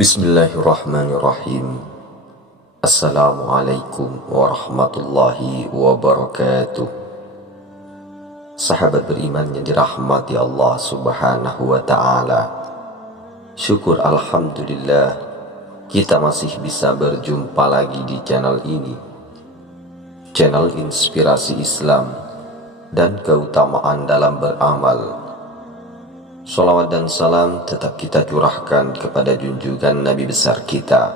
Bismillahirrahmanirrahim. Assalamualaikum warahmatullahi wabarakatuh. Sahabat beriman yang dirahmati Allah subhanahu wa ta'ala, syukur alhamdulillah kita masih bisa berjumpa lagi di channel ini, channel inspirasi Islam dan keutamaan dalam beramal. Salawat dan salam tetap kita curahkan kepada junjungan Nabi besar kita,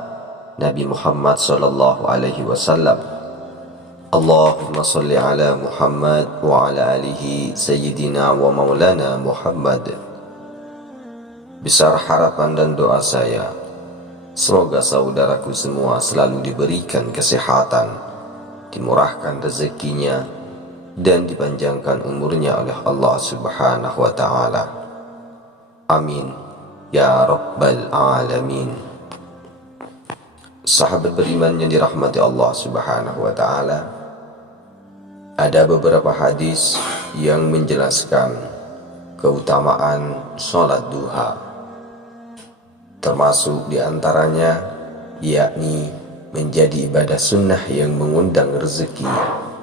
Nabi Muhammad sallallahu alaihi wasallam. Allahumma salli ala Muhammad wa ala alihi sayyidina wa maulana Muhammad. Besar harapan dan doa saya, semoga saudaraku semua selalu diberikan kesehatan, dimurahkan rezekinya, dan dipanjangkan umurnya oleh Allah subhanahu wa ta'ala. Amin ya rabbal alamin. Sahabat beriman yang dirahmati Allah subhanahu wa ta'ala, ada beberapa hadis yang menjelaskan keutamaan sholat duha, termasuk diantaranya yakni menjadi ibadah sunnah yang mengundang rezeki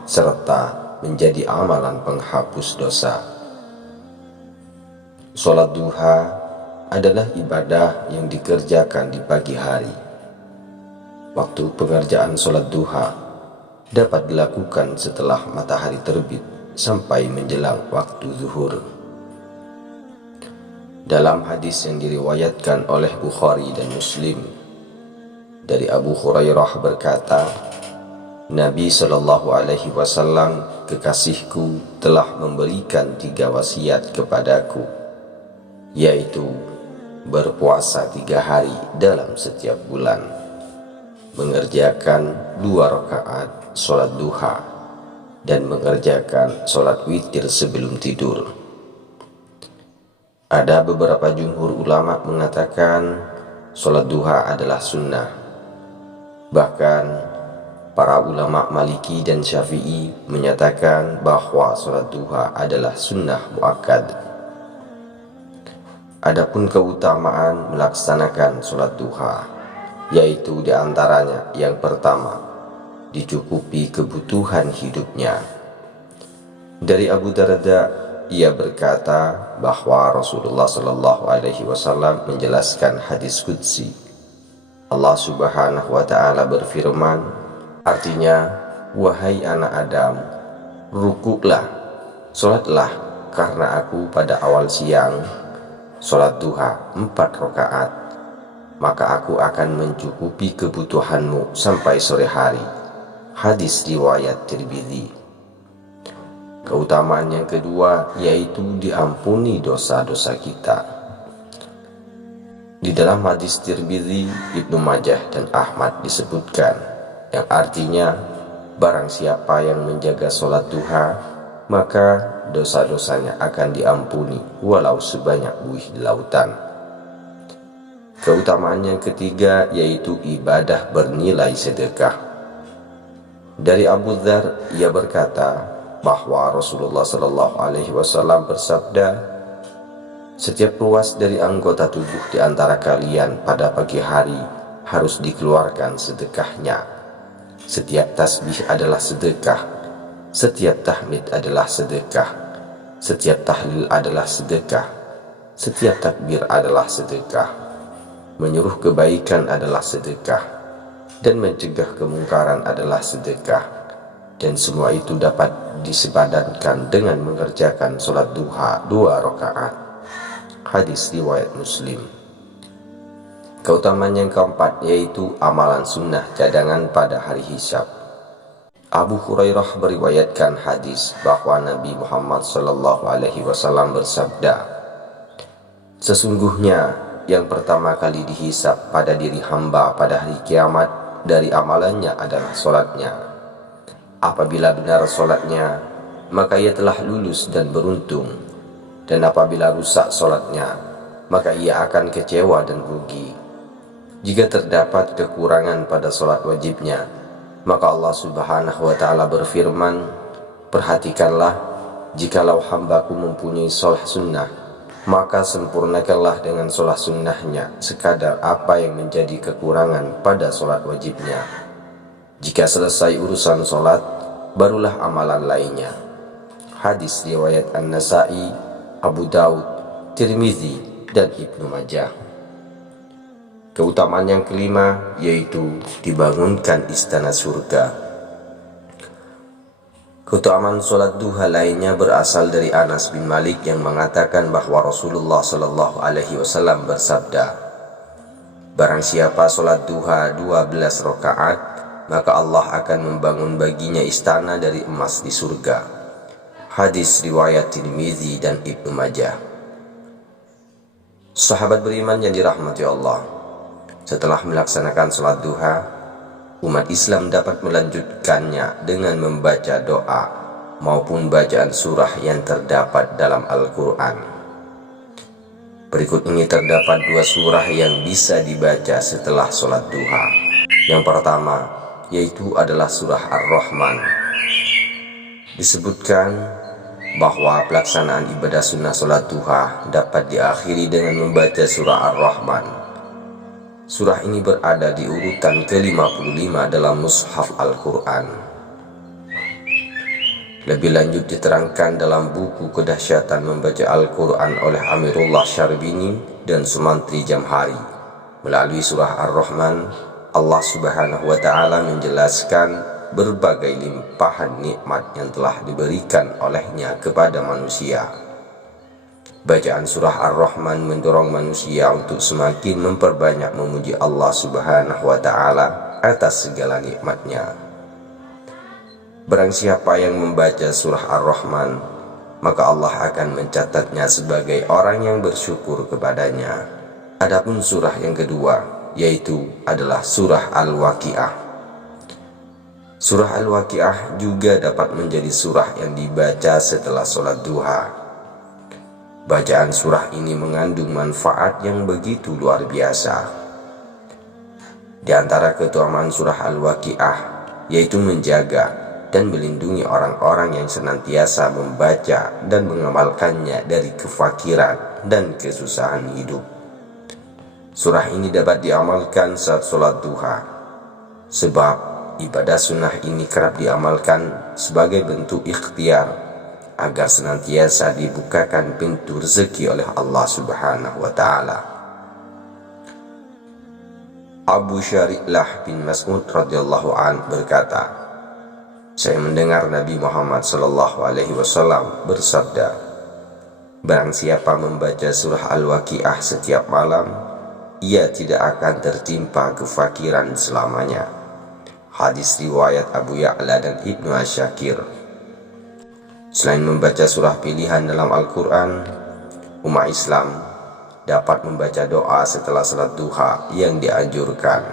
serta menjadi amalan penghapus dosa. Sholat duha adalah ibadah yang dikerjakan di pagi hari. Waktu pengerjaan sholat duha dapat dilakukan setelah matahari terbit sampai menjelang waktu zuhur. Dalam hadis yang diriwayatkan oleh Bukhari dan Muslim, dari Abu Hurairah berkata, Nabi Shallallahu Alaihi Wasallam, kekasihku, telah memberikan 3 wasiat kepadaku, yaitu berpuasa 3 hari dalam setiap bulan, mengerjakan 2 rakaat sholat duha, dan mengerjakan sholat witir sebelum tidur. Ada beberapa jumhur ulama mengatakan sholat duha adalah sunnah. Bahkan para ulama Maliki dan Syafi'i menyatakan bahwa sholat duha adalah sunnah muakkad. Adapun keutamaan melaksanakan sholat duha, yaitu diantaranya yang pertama, dicukupi kebutuhan hidupnya. Dari Abu Darda, ia berkata bahwa Rasulullah Shallallahu Alaihi Wasallam menjelaskan hadis qudsi. Allah Subhanahu Wa Taala berfirman, artinya, wahai anak Adam, rukuklah, sholatlah karena aku pada awal siang sholat duha 4 rakaat, maka aku akan mencukupi kebutuhanmu sampai sore hari. Hadis riwayat Tirmidzi. Keutamaan yang kedua yaitu diampuni dosa-dosa kita. Di dalam hadis Tirmidzi, Ibnu Majah dan Ahmad disebutkan, yang artinya barang siapa yang menjaga sholat duha, maka dosa-dosanya akan diampuni walau sebanyak buih di lautan. Keutamaan yang ketiga yaitu ibadah bernilai sedekah. Dari Abu Dzar, ia berkata bahwa Rasulullah Shallallahu Alaihi Wasallam bersabda, setiap ruas dari anggota tubuh di antara kalian pada pagi hari harus dikeluarkan sedekahnya. Setiap tasbih adalah sedekah, setiap tahmid adalah sedekah, setiap tahlil adalah sedekah, setiap takbir adalah sedekah, menyuruh kebaikan adalah sedekah, dan mencegah kemungkaran adalah sedekah. Dan semua itu dapat disepadankan dengan mengerjakan sholat duha 2 rakaat. Hadis riwayat Muslim. Keutamaan yang keempat yaitu amalan sunnah cadangan pada hari hisab. Abu Hurairah meriwayatkan hadis bahwa Nabi Muhammad Sallallahu Alaihi Wasallam bersabda, sesungguhnya yang pertama kali dihisab pada diri hamba pada hari kiamat dari amalannya adalah sholatnya. Apabila benar sholatnya, maka ia telah lulus dan beruntung, dan apabila rusak sholatnya, maka ia akan kecewa dan rugi. Jika terdapat kekurangan pada sholat wajibnya, maka Allah Subhanahu wa Ta'ala berfirman, perhatikanlah, jikalau hambaku mempunyai sholat sunnah, maka sempurnakanlah dengan sholat sunnahnya sekadar apa yang menjadi kekurangan pada sholat wajibnya. Jika selesai urusan sholat, barulah amalan lainnya. Hadis riwayat An-Nasa'i, Abu Daud, Tirmizi, dan Ibnu Majah. Keutamaan yang kelima yaitu dibangunkan istana surga. Keutamaan sholat duha lainnya berasal dari Anas bin Malik yang mengatakan bahwa Rasulullah Shallallahu Alaihi Wasallam bersabda, "Barang siapa sholat duha 12 rakaat, maka Allah akan membangun baginya istana dari emas di surga." Hadis riwayat Tirmizi dan Ibnu Majah. Sahabat beriman yang dirahmati Allah, setelah melaksanakan sholat duha, umat Islam dapat melanjutkannya dengan membaca doa maupun bacaan surah yang terdapat dalam Al-Quran. Berikut ini terdapat 2 surah yang bisa dibaca setelah sholat duha. Yang pertama yaitu adalah surah Ar-Rahman. Disebutkan bahwa pelaksanaan ibadah sunnah sholat duha dapat diakhiri dengan membaca surah Ar-Rahman. Surah ini berada di urutan ke-55 dalam Mushaf Al-Quran. Lebih lanjut diterangkan dalam buku Kedahsyatan Membaca Al-Quran oleh Amirullah Syarbini dan Sumantri Jamhari. Melalui surah Ar-Rahman, Allah Subhanahu wa Ta'ala menjelaskan berbagai limpahan nikmat yang telah diberikan olehnya kepada manusia. Bacaan surah Ar-Rahman mendorong manusia untuk semakin memperbanyak memuji Allah Subhanahu wa Ta'ala atas segala nikmatnya. Barang siapa yang membaca surah Ar-Rahman, maka Allah akan mencatatnya sebagai orang yang bersyukur kepadanya. Adapun surah yang kedua yaitu adalah surah Al-Waqiah. Surah Al-Waqiah juga dapat menjadi surah yang dibaca setelah sholat duha. Bacaan surah ini mengandung manfaat yang begitu luar biasa. Di antara keutamaan surah Al-Waqiah yaitu menjaga dan melindungi orang-orang yang senantiasa membaca dan mengamalkannya dari kefakiran dan kesusahan hidup. Surah ini dapat diamalkan saat sholat duha, sebab ibadah sunnah ini kerap diamalkan sebagai bentuk ikhtiar agar senantiasa dibukakan pintu rezeki oleh Allah Subhanahu wa Ta'ala. Abu Syari'lah bin Mas'ud radhiyallahu an berkata, "Saya mendengar Nabi Muhammad sallallahu alaihi wasallam bersabda, barang siapa membaca surah Al-Waqiah setiap malam, ia tidak akan tertimpa kefakiran selamanya." Hadis riwayat Abu Ya'la dan Ibnu Asyakir. Selain membaca surah pilihan dalam Al-Quran, umat Islam dapat membaca doa setelah salat duha yang dianjurkan.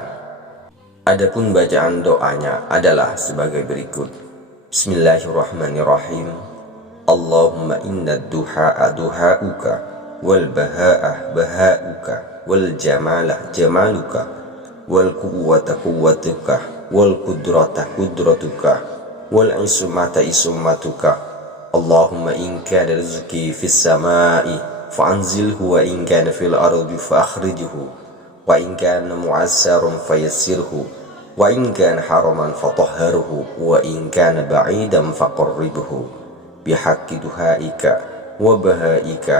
Adapun bacaan doanya adalah sebagai berikut. Bismillahirrahmanirrahim. Allahumma inna duha'a duha'uka, wal baha'ah baha'uka, wal jamalah jamaluka, wal quwwata quwwatuka, wal qudrata qudratuka, wal ismata ismatuka. Allahumma in kana rizqi fis samai fa'anzilhu, wa in kana fil ardi fa'akhrijhu, wa in kana mu'assarun fayassirhu, wa in kana haraman fatahharhu, wa in kana ba'idan faqarribhu, bihaqqi duhaika wa bahaika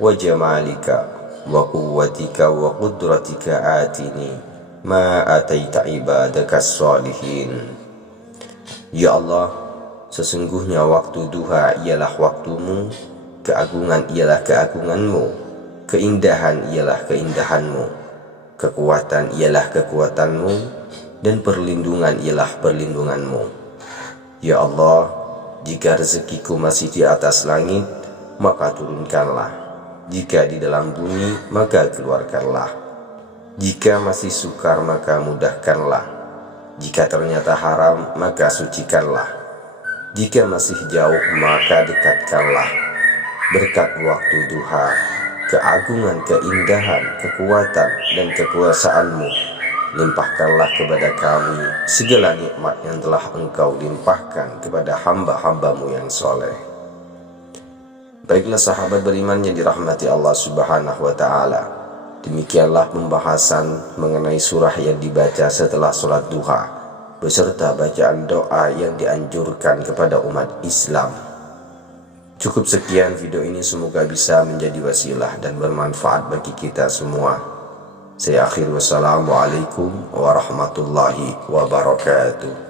wa jamalika wa quwwatika wa qudratika atini ma ataita ibadaka salihin. Ya Allah, sesungguhnya waktu duha ialah waktumu, keagungan ialah keagunganmu, keindahan ialah keindahanmu, kekuatan ialah kekuatanmu, dan perlindungan ialah perlindunganmu. Ya Allah, jika rezekiku masih di atas langit, maka turunkanlah. Jika di dalam bumi, maka keluarkanlah. Jika masih sukar, maka mudahkanlah. Jika ternyata haram, maka sucikanlah. Jika masih jauh, maka dekatkanlah. Berkat waktu duha, keagungan, keindahan, kekuatan, dan kekuasaanmu, limpahkanlah kepada kami segala nikmat yang telah Engkau limpahkan kepada hamba-hambamu yang soleh. Baiklah sahabat beriman yang dirahmati Allah Subhanahu wa Ta'ala, demikianlah pembahasan mengenai surah yang dibaca setelah sholat duha beserta bacaan doa yang dianjurkan kepada umat Islam. Cukup sekian video ini, semoga bisa menjadi wasilah dan bermanfaat bagi kita semua. Saya akhiri, wassalamualaikum warahmatullahi wabarakatuh.